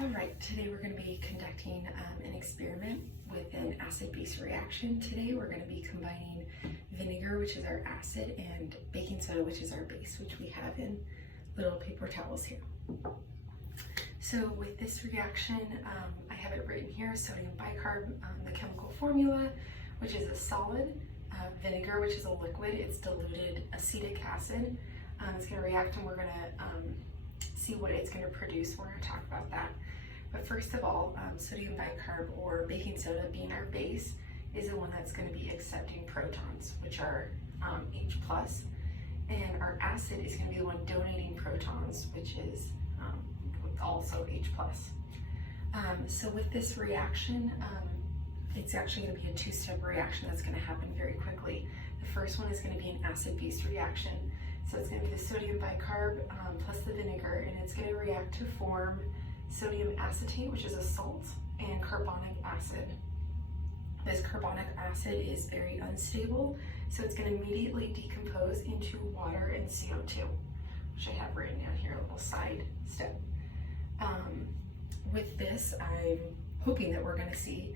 All right, today we're going to be conducting an experiment with an acid-base reaction. Today we're going to be combining vinegar, which is our acid, and baking soda, which is our base, which we have in little paper towels here. So with this reaction, I have it written here, sodium bicarb, the chemical formula, which is a solid, vinegar, which is a liquid, it's diluted acetic acid. It's going to react and we're going to see what it's going to produce. We're going to talk about that. But first of all, sodium bicarb, or baking soda being our base, is the one that's going to be accepting protons, which are H+, and our acid is going to be the one donating protons, which is also H+. So with this reaction, it's actually going to be a two-step reaction that's going to happen very quickly. The first one is going to be an acid-base reaction. So it's going to be the sodium bicarb plus the vinegar, and it's going to react to form sodium acetate, which is a salt, and carbonic acid. This carbonic acid is very unstable, so it's going to immediately decompose into water and CO2, which I have written down here, a little side step. With this, I'm hoping that we're going to see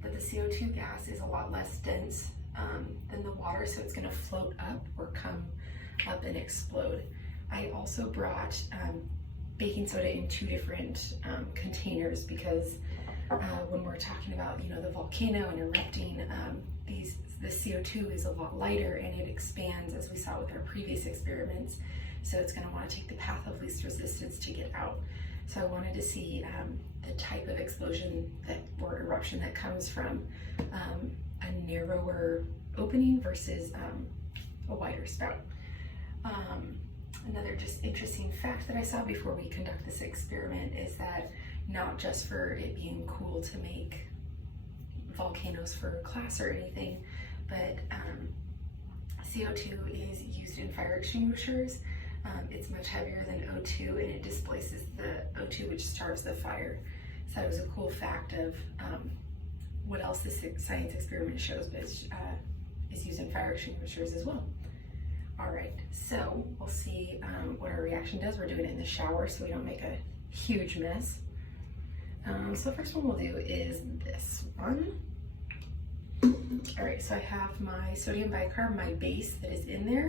that the CO2 gas is a lot less dense than the water, so it's going to float up or come up and explode. I also brought baking soda in two different containers because when we're talking about, the volcano and erupting, the CO2 is a lot lighter and it expands, as we saw with our previous experiments. So it's going to want to take the path of least resistance to get out. So I wanted to see the type of explosion or eruption that comes from a narrower opening versus a wider spout. Another just interesting fact that I saw before we conduct this experiment is that not just for it being cool to make volcanoes for class or anything, but CO2 is used in fire extinguishers. It's much heavier than O2 and it displaces the O2, which starves the fire. So that was a cool fact of what else this science experiment shows, but is used in fire extinguishers as well. All right, so we'll see what our reaction does. We're doing it in the shower so we don't make a huge mess. So the first one we'll do is this one. All right, so I have my sodium bicarb, my base that is in there,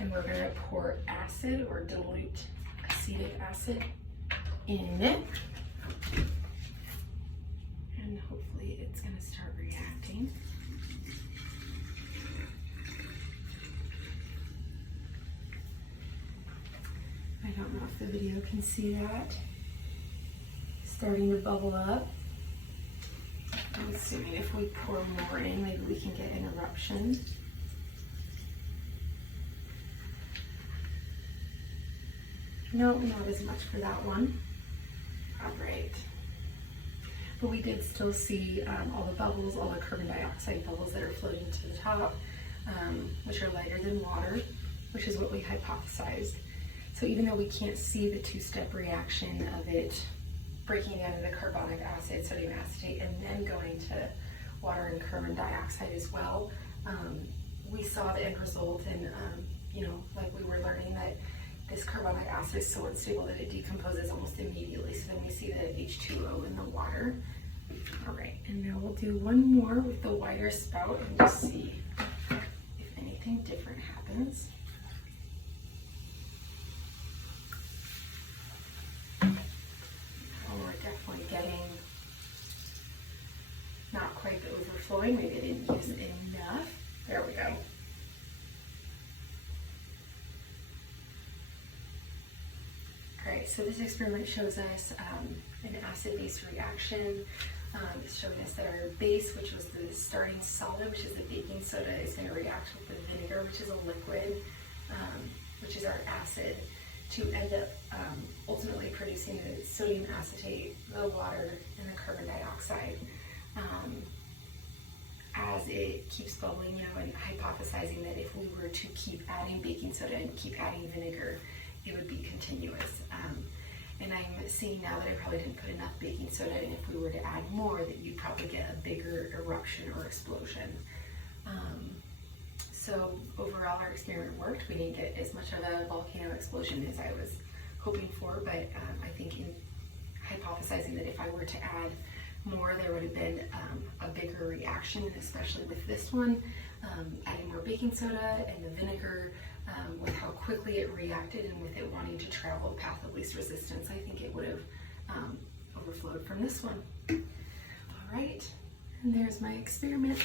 and we're gonna pour acid or dilute acetic acid in it. And hopefully it's gonna start reacting. I don't know if the video can see that. Starting to bubble up. I'm assuming if we pour more in, maybe we can get an eruption. No, not as much for that one. All right. But we did still see all the bubbles, all the carbon dioxide bubbles that are floating to the top, which are lighter than water, which is what we hypothesized. So even though we can't see the two-step reaction of it breaking down into carbonic acid, sodium acetate, and then going to water and carbon dioxide as well, we saw the end result, and like we were learning that this carbonic acid is so unstable that it decomposes almost immediately. So then we see the H2O in the water. All right, and now we'll do one more with the wider spout and just see if anything different happens. Definitely getting not quite the overflowing. Maybe I didn't use it enough. There we go. All right, so this experiment shows us an acid-base reaction. It's showing us that our base, which was the starting solid, which is the baking soda, is going to react with the vinegar, which is a liquid, which is our acid, to end up ultimately producing the sodium acetate, the water, and the carbon dioxide. As it keeps bubbling, and hypothesizing that if we were to keep adding baking soda and keep adding vinegar, it would be continuous. And I'm seeing now that I probably didn't put enough baking soda, and if we were to add more, that you'd probably get a bigger eruption or explosion. So overall, our experiment worked. We didn't get as much of a volcano explosion as I was hoping for, but I think in hypothesizing that if I were to add more, there would have been a bigger reaction, especially with this one. Adding more baking soda and the vinegar, with how quickly it reacted and with it wanting to travel a path of least resistance, I think it would have overflowed from this one. All right, and there's my experiment.